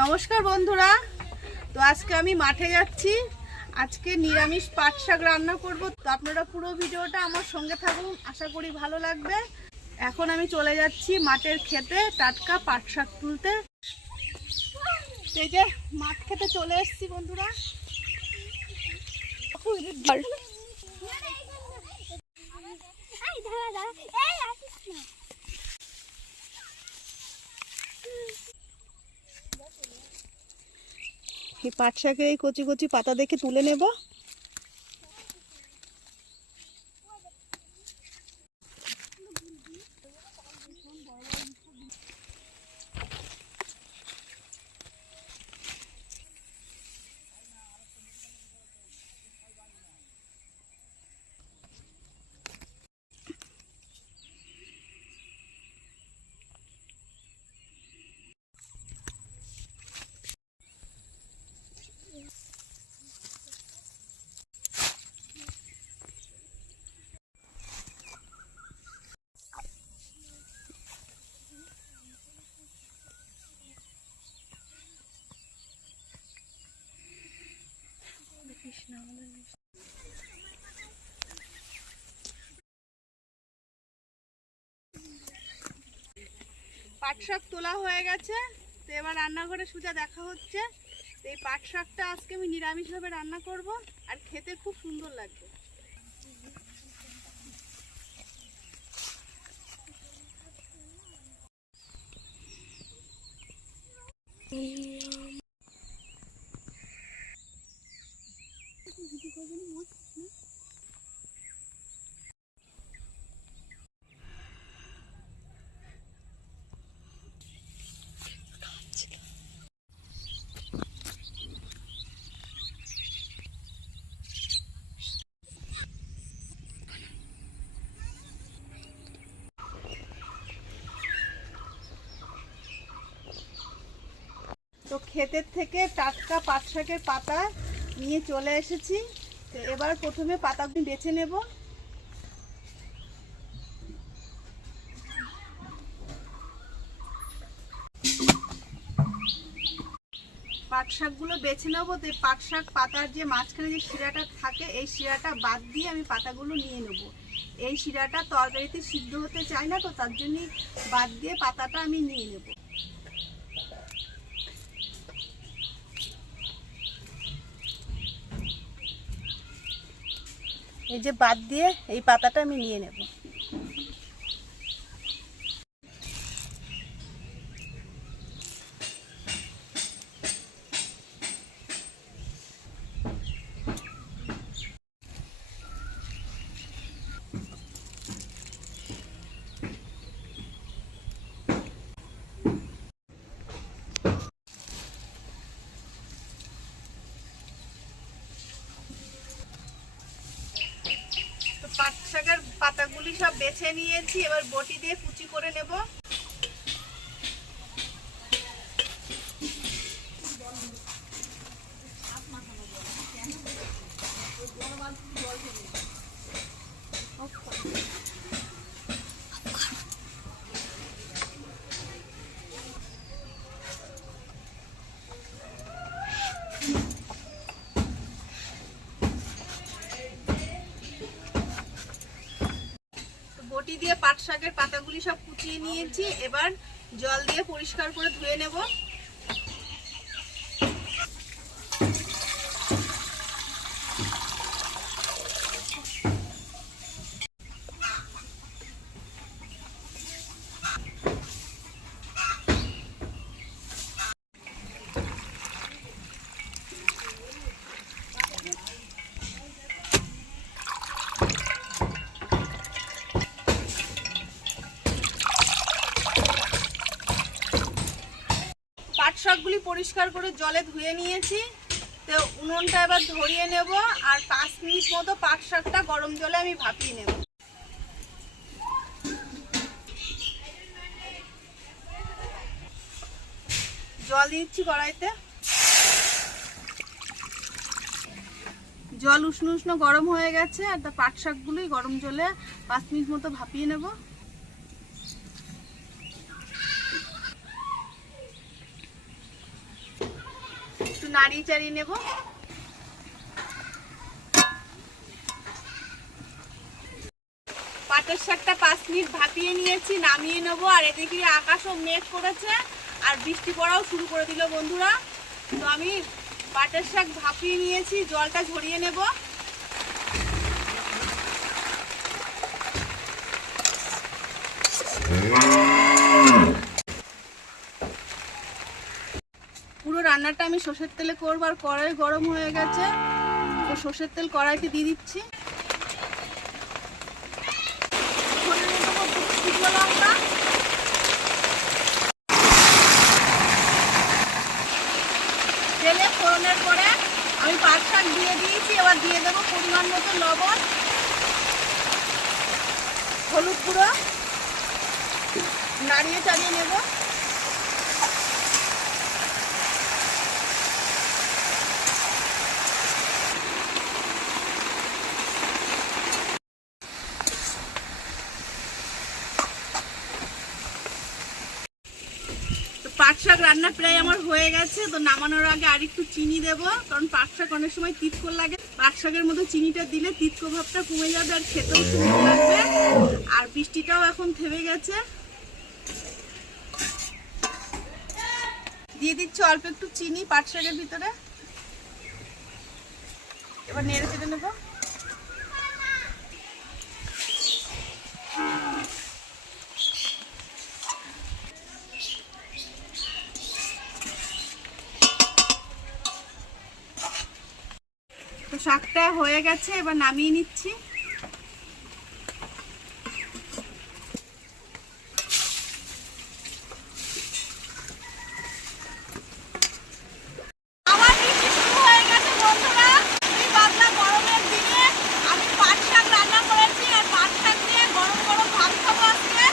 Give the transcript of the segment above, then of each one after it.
নমস্কার বন্ধুরা। তো আজকে আমি মাঠে যাচ্ছি। আজকে নিরামিষ পাট শাক রান্না করব। তো আপনারা পুরো ভিডিওটা আমার সঙ্গে থাকুন। আশা করি ভালো লাগবে। এখন আমি চলে যাচ্ছি মাঠের খেতে টাটকা পাট শাক তুলতে। এই যে মাঠ খেতে চলে এসেছি বন্ধুরা। দাঁড়া দাঁড়া। এই পাট শাকের এই কচি কচি পাতা দেখে তুলে নেব। পাট শাক তোলা হয়ে গেছে, তো এবার রান্নাঘরে সুজা দেখা হচ্ছে। এই পাট শাকটা আজকে আমি নিরামিষভাবে রান্না করব, আর খেতে খুব সুন্দর লাগবে। তো ক্ষেতের থেকে টাটকা পাট শাকের পাতা নিয়ে চলে এসেছি। তো এবার প্রথমে পাতাগুলি বেছে নেব। পাট শাকগুলো বেছে নেব। তো পাট শাক পাতার যে মাঝখানে যে শিরাটা থাকে, এই শিরাটা বাদ দিয়ে আমি পাতাগুলো নিয়ে নেব। এই শিরাটা তরকারিতে সিদ্ধ হতে চায় না, তো তার জন্যই বাদ দিয়ে পাতাটা আমি নিয়ে নেব। এই যে বাদ দিয়ে এই পাতাটা আমি নিয়ে নেব তো পাট শাকের পাতাগুলি সব বেছে নিয়েছি এবার বটি দিয়ে কুচি করে নেব তো বটি দিয়ে পাট শাকের পাতাগুলি সব কুচিয়ে নিয়েছি। এবার জল দিয়ে পরিষ্কার করে ধুয়ে নেব। পাট পরিষ্কার করে জলে ধুয়ে নিয়েছি। তো উনুনটা এবার ধরিয়ে নেব আর পাঁচ মিনিট মতো পাট শাকটা গরম জলে আমি ভাপিয়ে নেব। জল দিচ্ছি কড়াইতে। জল উষ্ণ উষ্ণ গরম হয়ে গেছে, আর তা পাট শাকগুলোই গরম জলে পাঁচ মিনিট মতো ভাপিয়ে নেব। নাড়িয়ে চাড়িয়ে নেব। পাটের শাকটা পাঁচ মিনিট ভাপিয়ে নিয়েছি, নামিয়ে নেব। আর এদিকে আকাশও মেঘ করেছে আর বৃষ্টি পড়াও শুরু করে দিল বন্ধুরা। তো আমি পাটের শাক ভাপিয়ে নিয়েছি, জলটা ঝরিয়ে নেব। পুরো রান্নাটা আমি সর্ষের তেলে করব আর কড়াই গরম হয়ে গেছে। তো সর্ষের তেল কড়াইতে দিয়ে দিচ্ছি। তেলে ফোড়নের পরে আমি পাট শাক দিয়ে দিয়েছি, এবার দিয়ে দেবো পরিমাণ মতো লবণ। হলুদ গুঁড়ো। নাড়িয়ে চালিয়ে নেব তো পাট শাক রান্না প্রায় আমার হয়ে গেছে, তো নামানোর আগে আর একটু চিনি দেব, কারণ পাট শাক অনেক সময় তিতকো লাগে। পাট শাকের মধ্যে চিনিটা দিলে তিতকো ভাবটা কমে যাবে আর খেতেও সুন্দর লাগবে। আর বৃষ্টিটাও এখন থেমে গেছে। দিয়ে দিচ্ছি অল্প একটু চিনি পাট শাকের ভিতরে। এবার নেড়ে চেড়ে নেব। তো শাকটা হয়ে গেছে এবার নামিয়ে নিচ্ছি আমার বৃষ্টি শুরু হয়ে গেছে বন্ধুরা এই বাদলা গরমের দিনে আমি পাট শাক রান্না করেছি আর পাট শাক দিয়ে গরম গরম ভাত খাব আজকে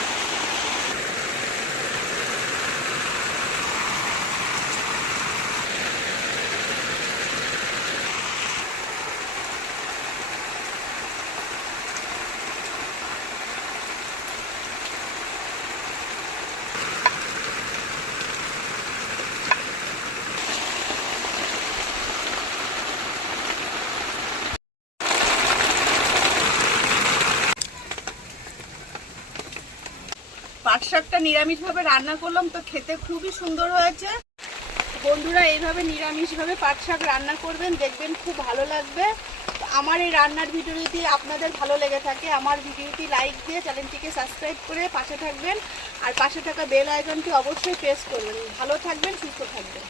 পাট শাকটা নিরামিষভাবে রান্না করলাম, তো খেতে খুবই সুন্দর হয়েছে। বন্ধুরা, এইভাবে নিরামিষভাবে পাট শাক রান্না করবেন, দেখবেন খুব ভালো লাগবে। আমার এই রান্নার ভিডিও যদি আপনাদের ভালো লেগে থাকে, আমার ভিডিওটি লাইক দিয়ে চ্যানেলটিকে সাবস্ক্রাইব করে পাশে থাকবেন, আর পাশে থাকা বেল আইকনটি অবশ্যই প্রেস করবেন। ভালো থাকবেন, সুস্থ থাকবেন।